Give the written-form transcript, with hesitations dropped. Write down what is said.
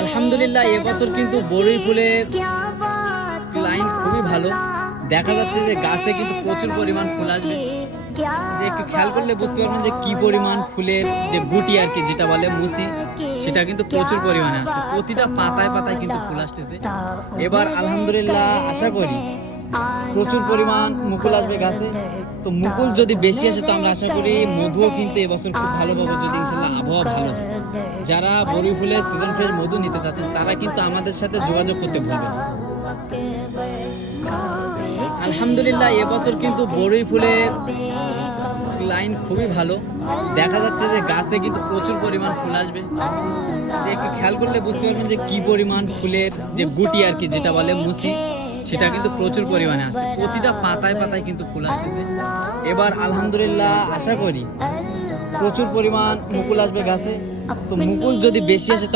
আলহামদুলিল্লাহ এবছর কিন্তু বরই ফুলের লাইন খুবই ভালো দেখা যাচ্ছে যে গাছে কিন্তু প্রচুর পরিমাণ ফুল আসবে। যে একটু খেয়াল করলে বুঝতে পারবেন যে কি পরিমাণ ফুলের যে গুটি আর কি যেটা বলে মুচি সেটা কিন্তু প্রচুর পরিমাণে আসছে, প্রতিটা পাতায় পাতায় কিন্তু ফুল আসতেছে। এবার আলহামদুলিল্লাহ আশা করি প্রচুর পরিমাণ মুকুল আসবে গাছে। তো মুকুল যদি বেশি আসে তো আমরা আশা করি মধুও কিন্তু এবছর খুব ভালো পাবো যদি ইনশাল্লাহ আবহাওয়া ভালো যায়। যারা বরই ফুলের সিজন ফ্রেশ মধু নিতে চাচ্ছেন তারা কিন্তু আমাদের সাথে যোগাযোগ করতে ভুলবেন না। আলহামদুলিল্লাহ এবছর কিন্তু বরই ফুলের লাইন খুবই ভালো দেখা যাচ্ছে যে গাছে কিন্তু প্রচুর পরিমাণ ফুল আসবে। যে একটু খেয়াল করলে বুঝতে পারবেন যে কি পরিমাণ ফুলের যে গুটি আর কি যেটা বলে মুচি সেটা কিন্তু প্রচুর পরিমাণে আসছে, প্রতিটা পাতায় পাতায় কিন্তু ফুল আসতেছে। এবার আলহামদুলিল্লাহ আশা করি প্রচুর পরিমাণ মুকুল আসবে গাছে। তো মুকুল যদি বেশি আসে